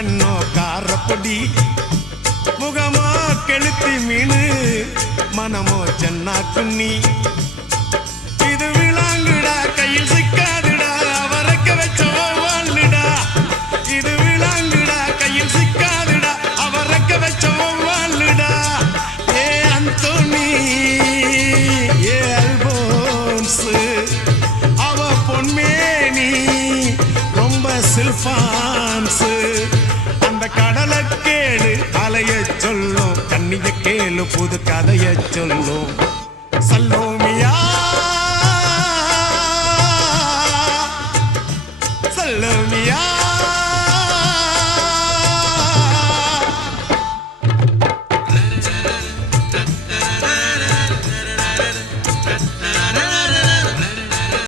கண்ணோ காரப்பொடி முகமோ கெளுத்தி மீனு மனமோ சென்னா குன்னி இது விளாங்குடா கையில் சிக்காதுடா அவரைக்க வச்ச வாழ்டா இது விளாங்குடா கையில் சிக்காதுடா அவரைக்க வச்ச வாழ்டா ஏ அந்தோனி ஏ அல்போன்ஸ் அவ பொன்மேனி ரொம்ப சில்பான்ஸ் அந்த கடலை கேளு அலைய சொல்லும் கண்ணிய கேளு புது கதைய சொல்லும் சல்லோ